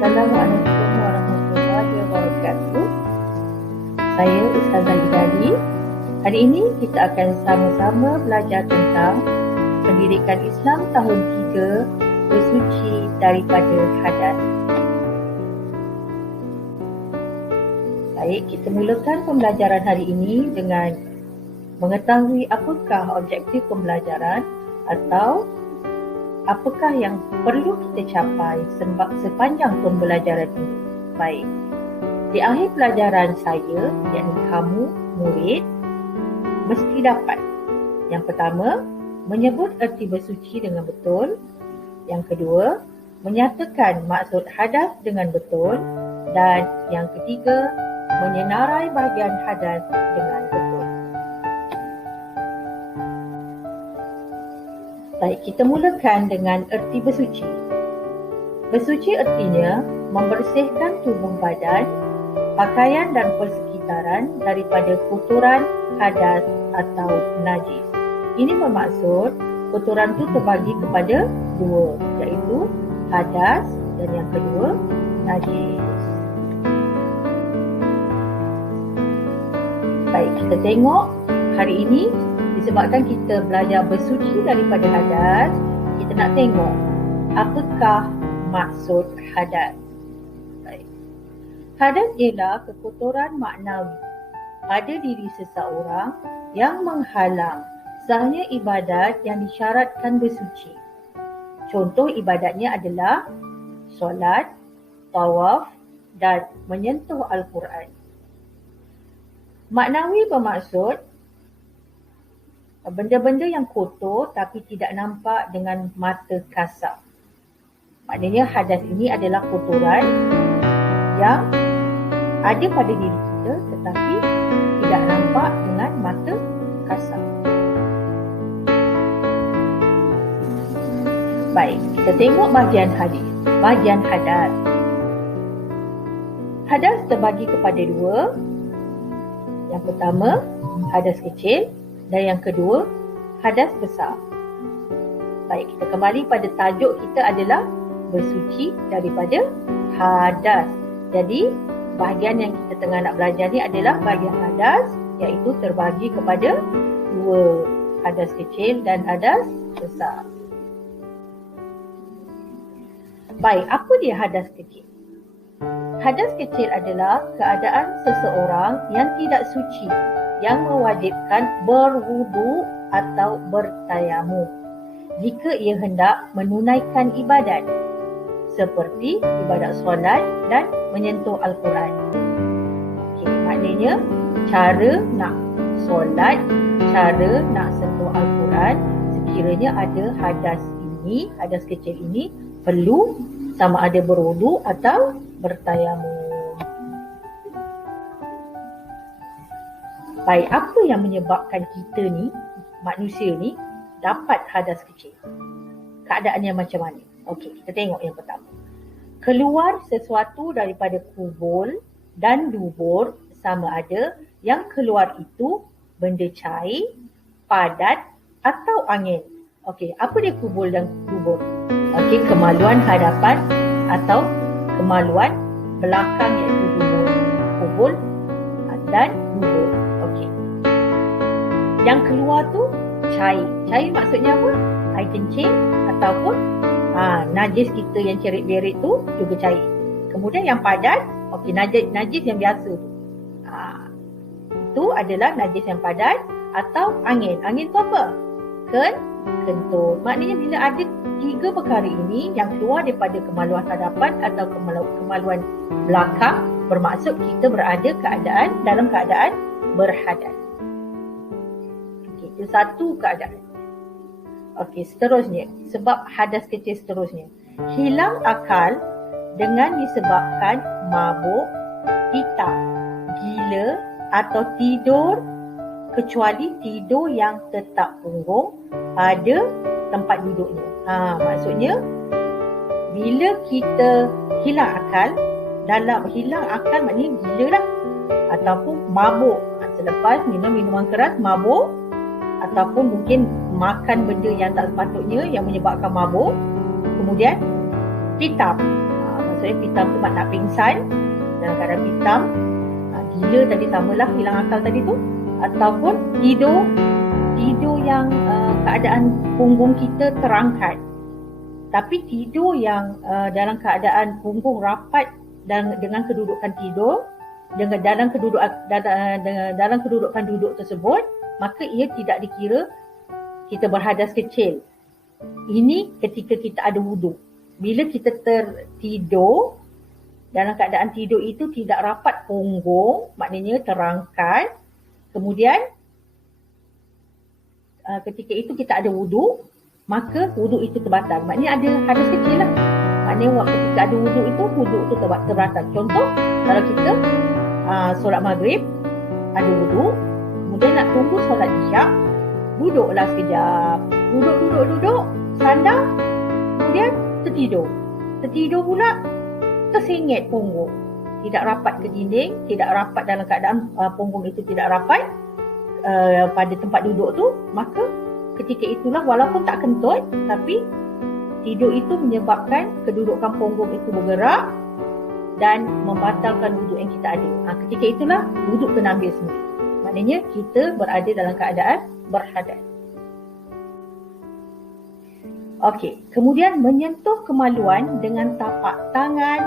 Assalamualaikum warahmatullahi wabarakatuh. Saya Ustazah Idali. Hari ini kita akan sama-sama belajar tentang pendidikan Islam tahun 3, bersuci daripada hadas. Baik, kita mulakan pembelajaran hari ini dengan mengetahui apakah objektif pembelajaran atau apakah yang perlu kita capai sepanjang pembelajaran ini. Baik, di akhir pelajaran saya, yakni kamu, murid, mesti dapat. Yang pertama, menyebut erti bersuci dengan betul. Yang kedua, menyatakan maksud hadas dengan betul. Dan yang ketiga, menyenarai bahagian hadas dengan betul. Baik, kita mulakan dengan erti bersuci. Bersuci ertinya membersihkan tubuh badan, pakaian dan persekitaran daripada kotoran, hadas atau najis. Ini bermaksud kotoran itu terbagi kepada dua, iaitu hadas dan yang kedua najis. Baik, kita tengok hari ini disebabkan kita belajar bersuci daripada hadas, kita nak tengok apakah maksud hadas. Baik. Hadas ialah kekotoran maknawi pada diri seseorang yang menghalang sahnya ibadat yang disyaratkan bersuci. Contoh ibadatnya adalah solat, tawaf dan menyentuh Al-Quran. Maknawi bermaksud benda-benda yang kotor tapi tidak nampak dengan mata kasar. Maknanya hadas ini adalah kotoran yang ada pada diri kita tetapi tidak nampak dengan mata kasar. Baik, kita tengok bahagian hadas. Hadas terbagi kepada dua. Yang pertama, hadas kecil. Dan yang kedua, hadas besar. Baik, kita kembali pada tajuk kita adalah bersuci daripada hadas. Jadi, bahagian yang kita tengah nak belajar ni adalah bahagian hadas, iaitu terbagi kepada dua, hadas kecil dan hadas besar. Baik, apa dia hadas kecil? Hadas kecil adalah keadaan seseorang yang tidak suci, yang mewajibkan berwudu atau bertayamum jika ia hendak menunaikan ibadat seperti ibadat solat dan menyentuh Al-Quran. Okey, maknanya cara nak solat, cara nak sentuh Al-Quran, sekiranya ada hadas ini, hadas kecil ini, perlu sama ada berwudu atau bertayamum. Baik, apa yang menyebabkan kita ni, manusia ni, dapat hadas kecil? Keadaannya macam mana? Okey, kita tengok yang pertama. Keluar sesuatu daripada kubul dan dubur sama ada yang keluar itu benda cair, padat atau angin. Okey, apa dia kubul dan dubur? Okey, kemaluan hadapan atau kemaluan belakang iaitu dubur. Kubul dan dubur. Okey. Yang keluar tu cair. Cair maksudnya apa? Air kencing ataupun najis kita yang cerit-berit tu juga cair. Kemudian yang padat, okey, najis yang biasa tu. Itu adalah najis yang padat atau angin. Angin tu apa? Kentut. Maknanya bila ada tiga perkara ini yang keluar daripada kemaluan hadapan atau kemaluan belakang, bermaksud kita berada dalam keadaan berhadas. Okey, itu satu keadaan. Okey, seterusnya, sebab hadas kecil seterusnya. Hilang akal dengan disebabkan mabuk, hitam, gila atau tidur kecuali tidur yang tetap punggung pada tempat duduknya. Maksudnya bila kita hilang akal, hilang akal maknanya gila lah ataupun mabuk. Selepas minum minuman keras mabuk ataupun mungkin makan benda yang tak sepatutnya yang menyebabkan mabuk. Kemudian hitam. maksudnya pitam tu nak pingsan, dalam keadaan pitam, gila tadi samalah, hilang akal tadi tu, ataupun tidur yang keadaan punggung kita terangkat. Tapi tidur yang dalam keadaan punggung rapat dan dengan kedudukan tidur, dalam kedudukan duduk tersebut, maka ia tidak dikira kita berhadas kecil. Ini ketika kita ada wuduk. Bila kita tertidur, dalam keadaan tidur itu tidak rapat punggung, maknanya terangkat. Kemudian ketika itu kita ada wuduk, maka wuduk itu terbatal. Maknanya ada hadas kecil lah. Maknanya waktu kita ada wuduk itu, wuduk itu terbatal. Contoh, kalau kita solat maghrib, ada wuduk, kemudian nak tunggu solat isyak, duduklah sekejap. Duduk, sandar, kemudian tertidur. Tertidur pula, tersengit punggung. Tidak rapat ke dinding, tidak rapat dalam keadaan punggung itu tidak rapat pada tempat duduk tu, maka ketika itulah walaupun tak kentut, tapi tidur itu menyebabkan kedudukan punggung itu bergerak dan membatalkan wuduk yang kita ada. Ketika itulah wuduk kena ambil sendiri. Maknanya kita berada dalam keadaan berhadas. Okey, kemudian menyentuh kemaluan dengan tapak tangan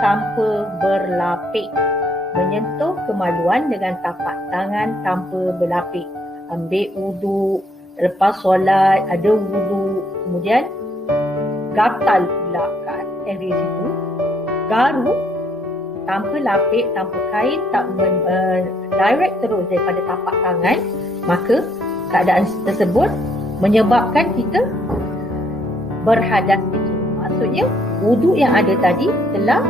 tanpa berlapik. Menyentuh kemaluan dengan tapak tangan tanpa berlapik. Ambil wuduk, lepas solat, ada wuduk, kemudian gatal pula kat area situ, garu, tanpa lapik, tanpa kain, tak direct terus daripada tapak tangan, maka keadaan tersebut menyebabkan kita berhadas kecil. Maksudnya wuduk yang ada tadi telah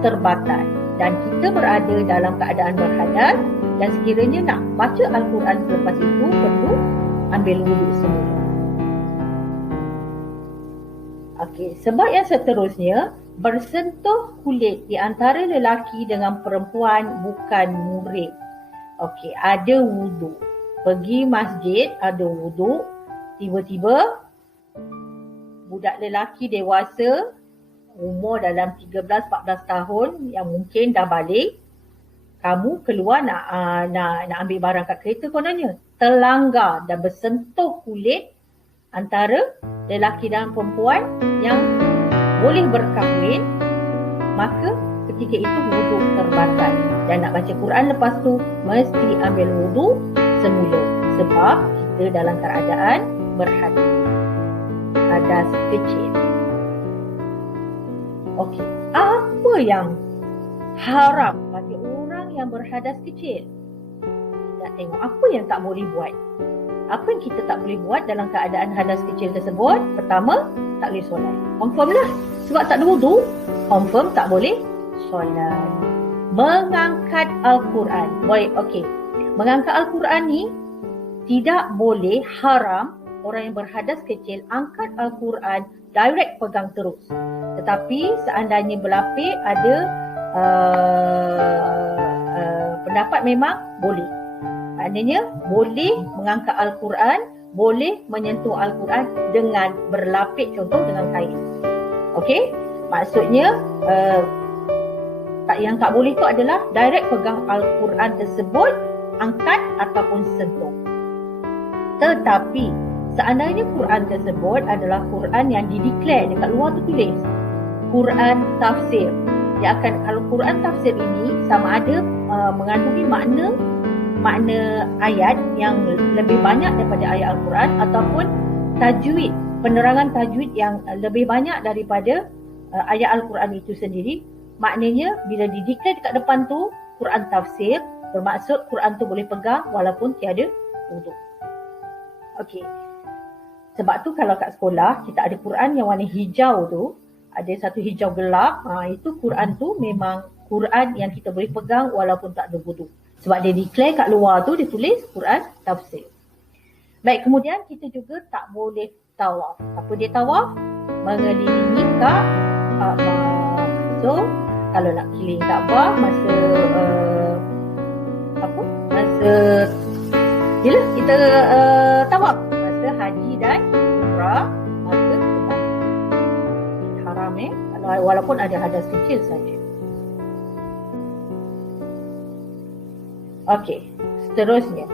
terbatal dan kita berada dalam keadaan berhadas, dan sekiranya nak baca Al-Quran selepas itu perlu ambil wuduk semula. Okey, sebab yang seterusnya, bersentuh kulit di antara lelaki dengan perempuan bukan muhrim. Okey, ada wuduk. Pergi masjid, ada wuduk. Tiba-tiba budak lelaki dewasa, umur dalam 13-14 tahun yang mungkin dah balik, kamu keluar nak ambil barang kat kereta kononnya, terlanggar dan bersentuh kulit antara lelaki dan perempuan yang boleh berkahwin, maka ketika itu wuduk terbatal. Dan nak baca Quran lepas tu, mesti ambil wuduk semula. Sebab kita dalam keadaan berhadas kecil. Okey, apa yang haram bagi orang yang berhadas kecil? Nak tengok apa yang tak boleh buat. Apa yang kita tak boleh buat dalam keadaan hadas kecil tersebut? Pertama, tak boleh solat. Confirm lah. Sebab tak ada wuduk, confirm tak boleh solat. Mengangkat Al-Quran. Baik, okey. Mengangkat Al-Quran ni tidak boleh, haram orang yang berhadas kecil angkat Al-Quran direct pegang terus. Tetapi seandainya berlapik, ada pendapat memang boleh. Maknanya boleh mengangkat Al-Quran, boleh menyentuh Al-Quran dengan berlapik, contoh dengan kain. Okey? Maksudnya yang tak boleh tu adalah direct pegang Al-Quran tersebut, angkat ataupun sentuh. Tetapi seandainya Quran tersebut adalah Quran yang dideclare dekat luar tu tulis Quran tafsir. Dia akan, kalau Quran tafsir ini sama ada mengandungi makna ayat yang lebih banyak daripada ayat Al-Quran, ataupun tajwid, penerangan tajwid yang lebih banyak daripada ayat Al-Quran itu sendiri. Maknanya bila dideklar dekat depan tu Quran tafsir, bermaksud Quran tu boleh pegang walaupun tiada wuduk. Okey. Sebab tu kalau kat sekolah kita ada Quran yang warna hijau tu, ada satu hijau gelap, itu Quran tu memang Quran yang kita boleh pegang walaupun tak ada wuduk. Sebab dia declare kat luar tu dia tulis Quran tafsir. Baik, kemudian kita juga tak boleh tawaf. Apa dia tawaf? Mengelilingi Kaabah. So, kalau nak keliling Kaabah masa bila kita tawaf, masa haji dan umrah, maka kita haram kalau walaupun ada hadas kecil saja. Okey, seterusnya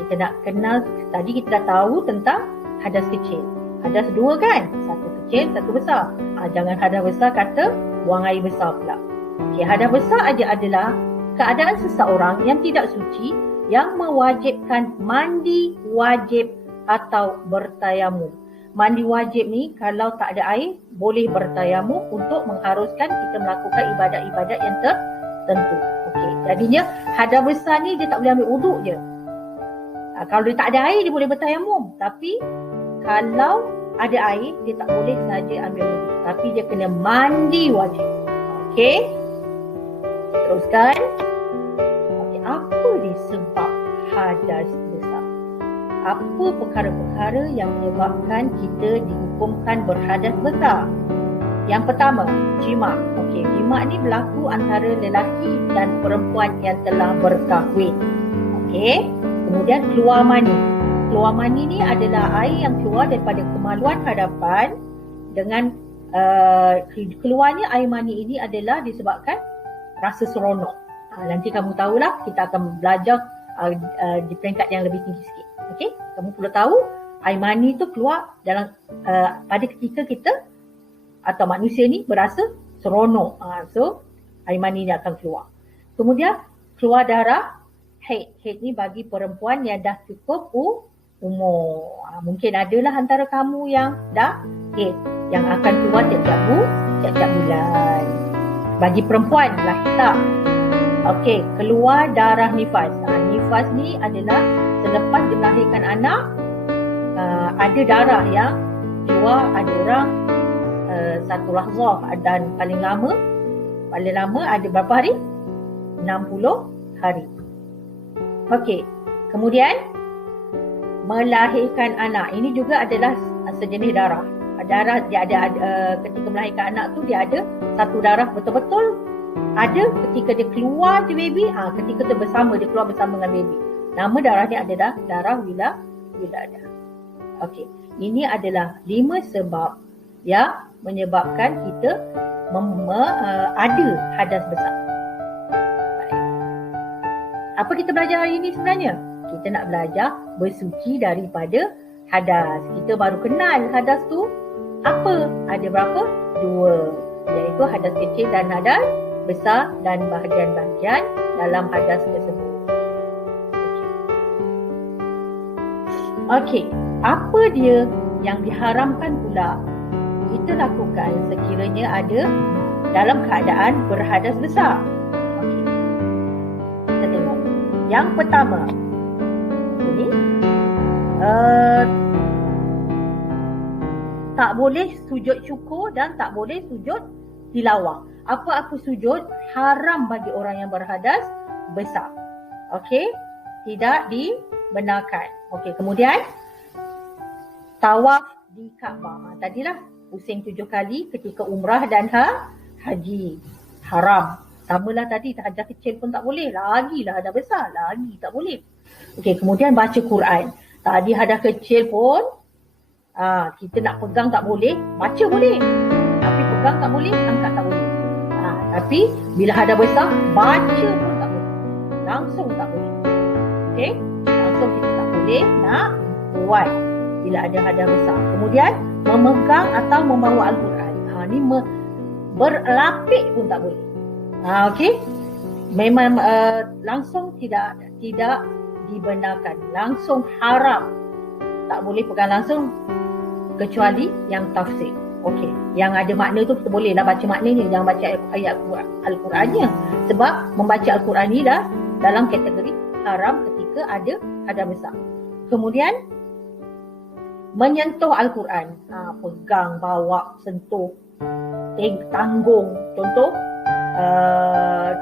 kita nak kenal, tadi kita dah tahu tentang hadas kecil. Hadas dua kan? Satu kecil, satu besar. Jangan hadas besar kata buang air besar pula. Okey, hadas besar adalah keadaan seseorang yang tidak suci yang mewajibkan mandi wajib atau bertayamum. Mandi wajib ni kalau tak ada air boleh bertayamum untuk mengharuskan kita melakukan ibadat-ibadat yang tertentu. Okey, jadinya hadas besar ni dia tak boleh ambil wuduk je. Kalau dia tak ada air dia boleh bertayamum, tapi kalau ada air dia tak boleh saja ambil wuduk, tapi dia kena mandi wajib. Okey, teruskan. Okey, apa disebab hadas besar? Apa perkara-perkara yang menyebabkan kita dihukumkan berhadas besar? Yang pertama, jima'. Okey, jima' ni berlaku antara lelaki dan perempuan yang telah berkahwin. Okey, kemudian keluar mani. Keluar mani ni adalah air yang keluar daripada kemaluan hadapan dengan keluarnya air mani ini adalah disebabkan rasa seronok. Nanti kamu tahulah, kita akan belajar di peringkat yang lebih tinggi sikit. Okey, kamu perlu tahu air mani tu keluar dalam pada ketika kita atau manusia ni berasa seronok. So air mani ni akan keluar. Kemudian keluar darah haid. Haid ni bagi perempuan yang dah cukup umur. Mungkin adalah antara kamu yang dah haid, yang akan keluar tiap-tiap bulan. Bagi perempuan lelaki tak. Okey, keluar darah nifas. Nifas ni adalah selepas dia melahirkan anak, ada darah yang keluar. Ada orang satu lahzah dan paling lama ada berapa hari? 60 hari. Okey, kemudian melahirkan anak. Ini juga adalah sejenis darah. Darah dia ada ketika melahirkan anak tu dia ada satu darah betul-betul ada ketika dia keluar tu baby, ketika tu dia keluar bersama dengan baby. Nama darah dia adalah darah wiladah. Okey, ini adalah 5 sebab yang menyebabkan kita ada hadas besar. Baik. Apa kita belajar hari ini sebenarnya? Kita nak belajar bersuci daripada hadas. Kita baru kenal hadas tu apa? Ada berapa? 2, iaitu hadas kecil dan hadas besar dan bahagian-bahagian dalam hadas tersebut. Okey, apa dia yang diharamkan pula kita lakukan sekiranya ada dalam keadaan berhadas besar? Okey, kita tengok. Yang pertama, ini tak boleh sujud syukur dan tak boleh sujud tilawah. Apa-apa sujud haram bagi orang yang berhadas besar. Okey, tidak dibenarkan. Okey, kemudian tawaf di Kaabah. Tadilah pusing 7 kali ketika umrah dan haji. Haram. Samalah tadi, hadas kecil pun tak boleh. Lagilah hadas besar, lagi tak boleh. Okey, kemudian baca Quran. Tadi hadas kecil pun kita nak pegang tak boleh, baca boleh. Tapi pegang tak boleh, angkat tak boleh. Tapi bila hadas besar, baca pun tak boleh. Langsung tak boleh. Okey? Langsung kita tak boleh nak buat bila ada hadas besar. Kemudian memegang atau membawa Al-Quran. Ni berlapik pun tak boleh. Okey? Memang langsung tidak dibenarkan. Langsung haram. Tak boleh pegang langsung kecuali yang tafsir. Okey, yang ada makna tu kita bolehlah baca maknanya, jangan baca ayat Al-Qurannya. Sebab membaca Al-Quran ni dah dalam kategori haram ketika ada hadas besar. Kemudian menyentuh Al-Quran, pegang, bawa, sentuh, tanggung. Contoh,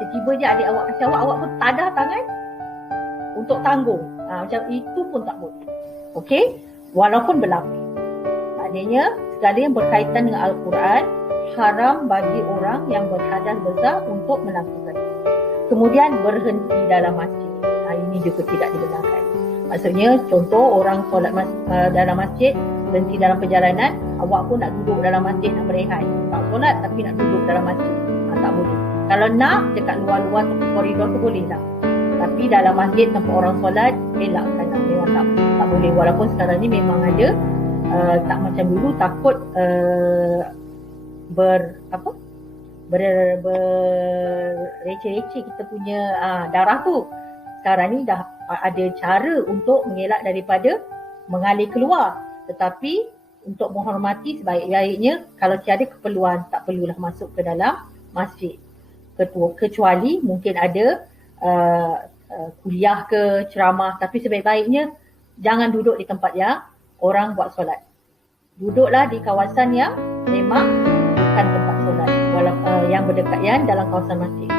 tiba-tiba je adik awak kasi awak pun tadah tangan untuk tanggung. Macam itu pun tak boleh. Okey, walaupun berlapis. Maknanya segala yang berkaitan dengan Al-Quran haram bagi orang yang berhadas besar untuk melakukan. Kemudian berhenti dalam masjid. Ini juga tidak dibenarkan. Maksudnya contoh orang solat dalam masjid, berhenti dalam perjalanan, awak pun nak duduk dalam masjid nak berehat. Tak solat tapi nak duduk dalam masjid. Tak boleh. Kalau nak dekat luar-luar tepi koridor tu boleh lah. Tapi dalam masjid tempat orang solat, elakkan lah. Memang tak boleh. Walaupun sekarang ni memang ada tak macam dulu, takut berreceh-receh kita punya darah tu. Sekarang ni dah ada cara untuk mengelak daripada mengalir keluar. Tetapi untuk menghormati sebaik-baiknya, kalau tiada keperluan tak perlulah masuk ke dalam masjid. Kecuali mungkin ada kuliah ke ceramah, tapi sebaik-baiknya jangan duduk di tempat yang orang buat solat. Duduklah di kawasan yang memang bukan tempat solat, yang berdekatan dalam kawasan masjid.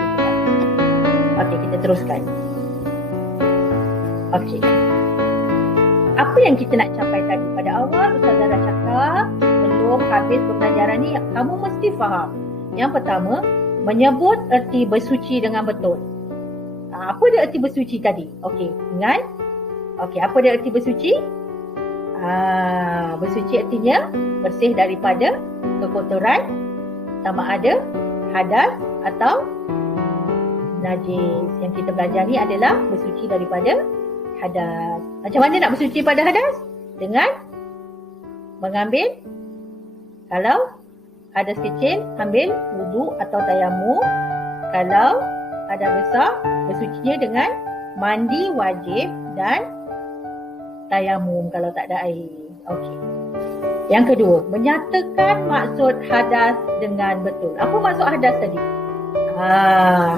Okey, kita teruskan. Okey. Apa yang kita nak capai tadi? Pada awal Ustazah dah cakap, belum habis pembelajaran ni kamu mesti faham. Yang pertama, menyebut erti bersuci dengan betul. Apa dia erti bersuci tadi? Okey, ingat? Okey, apa dia erti bersuci? Bersuci artinya bersih daripada kekotoran, sama ada hadas atau najis. Yang kita belajar ni adalah bersuci daripada hadas. Macam mana nak bersuci pada hadas? Dengan mengambil, kalau hadas kecil, ambil wudu atau tayamum. Kalau hadas besar, bersucinya dengan mandi wajib dan tayamum kalau tak ada air. Okey. Yang kedua, menyatakan maksud hadas dengan betul. Apa maksud hadas tadi?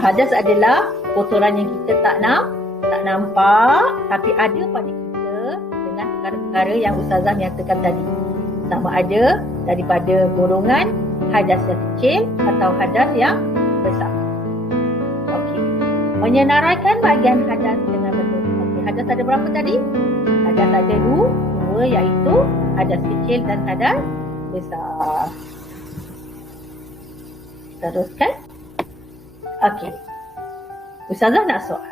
Hadas adalah kotoran yang kita tak nampak tapi ada pada kita dengan perkara-perkara yang Ustazah nyatakan tadi. Sama ada daripada golongan hadas yang kecil atau hadas yang besar. Okey. Menyenaraikan bahagian hadas dengan betul. Okey, hadas ada berapa tadi? Hadas ada dua, iaitu hadas kecil dan hadas besar. Teruskan. Okey. Ustazah nak soal.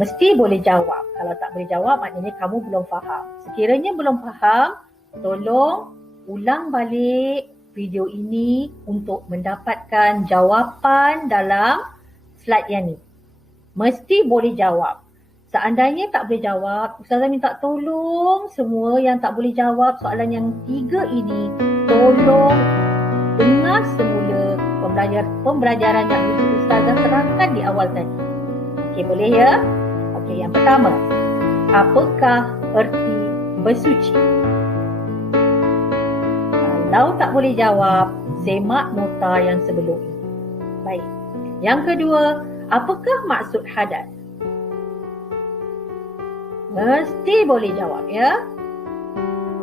Mesti boleh jawab. Kalau tak boleh jawab, maknanya kamu belum faham. Sekiranya belum faham, tolong ulang balik video ini untuk mendapatkan jawapan dalam slide yang ni. Mesti boleh jawab. Seandainya tak boleh jawab, Ustazah minta tolong semua yang tak boleh jawab soalan yang 3 ini, tolong dengar semula pembelajaran yang Ustazah terangkan di awal tadi. Okey, boleh ya? Okey, yang pertama, apakah erti bersuci? Kalau tak boleh jawab, semak nota yang sebelum ini. Baik. Yang kedua, apakah maksud hadas? Mesti boleh jawab ya.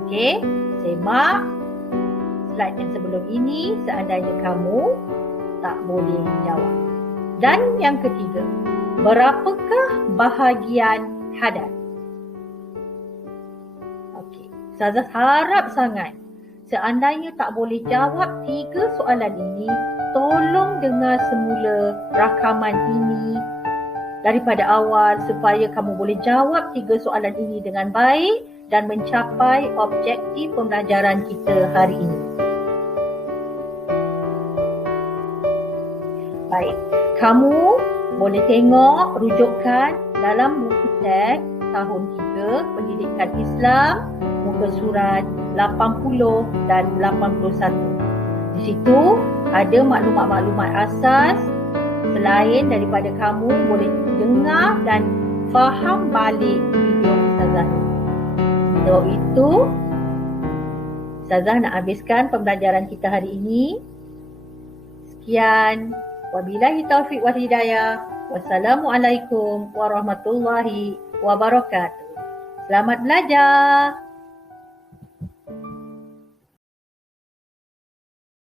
Okey, semak slide yang sebelum ini seandainya kamu tak boleh jawab. Dan yang ketiga, berapakah bahagian hadas? Okey, Ustazah harap sangat seandainya tak boleh jawab 3 soalan ini, tolong dengar semula rakaman ini daripada awal supaya kamu boleh jawab 3 soalan ini dengan baik dan mencapai objektif pembelajaran kita hari ini. Baik, kamu boleh tengok rujukan dalam buku teks tahun 3 Pendidikan Islam, muka surat 80 dan 81. Di situ ada maklumat-maklumat asas. Selain daripada kamu boleh dengar dan faham balik video Ustazah. Untuk itu, Ustazah nak habiskan pembelajaran kita hari ini. Sekian. Wabillahi taufiq wal hidayah. Wassalamualaikum warahmatullahi wabarakatuh. Selamat belajar.